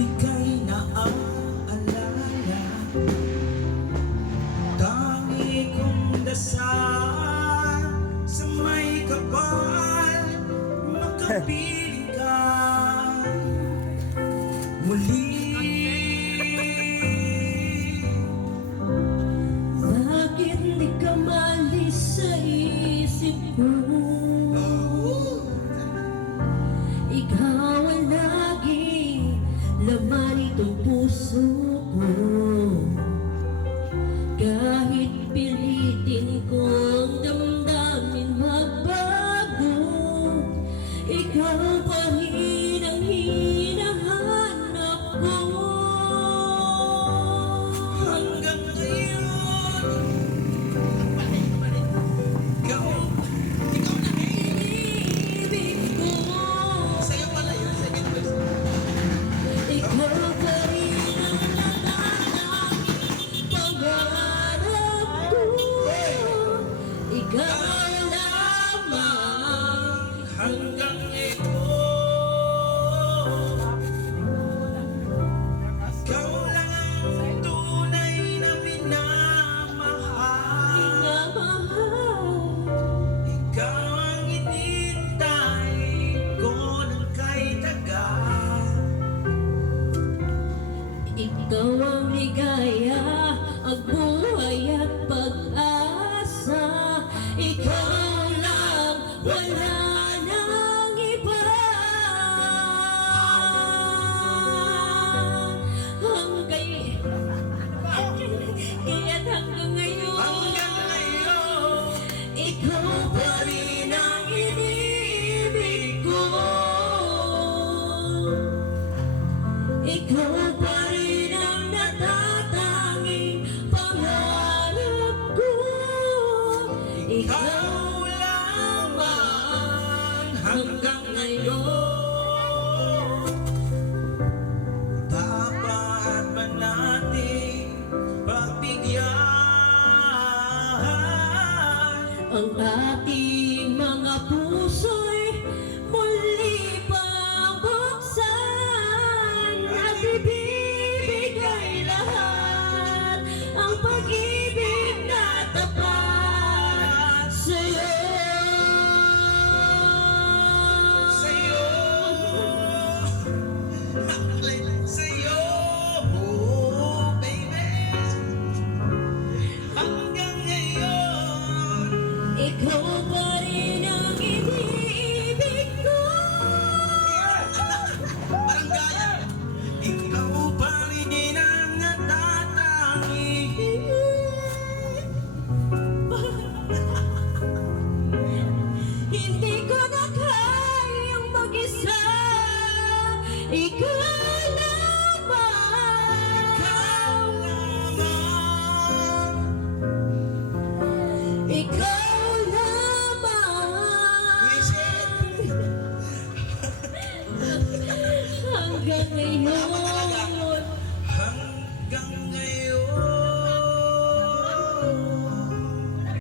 Ika'y naaalala, tangi kong dasal sa may kapal, makapiling ka muli. Bakit di ka malis sa isip ko? Ikaw ang laging laman itong puso ko. Kahit pilitin ko ang damdamin magbago, ikaw pa rin ang hinahanap ko. Hanggang ngayon, ikaw na Ibig ko, sa'yo pala yun, second verse. ikaw pa rin ang natatanging pangarap ko. Ikaw lamang Hanggang ngayon, ikaw lang ang tunay na minamahal. minamahal. Ikaw ang inintay ko ng kay tagal. Ikaw ang ligaya, ang buhay at pag-asa. Ikaw lang, wala nang iba. Kaya't hanggang ngayon, Hanggang ngayon, ikaw pa rin ang iniibig ko. Ikaw pa rin ang natatanging pangarap ko. Ikaw lamang hanggang ngayon. Dapat ba nating pagbigyan ang ating mga puso'y muli pang buksan at ibibigay lahat ang pag-ibig na tapat sa'yo. sa'yo? Sa'yo, oh baby. Hanggang ngayon, Ikaw pa rin ang iniibig ko. parang gaya. Ikaw pa rin ang natatangi. Hindi ko na kayang mag-isa. Ikaw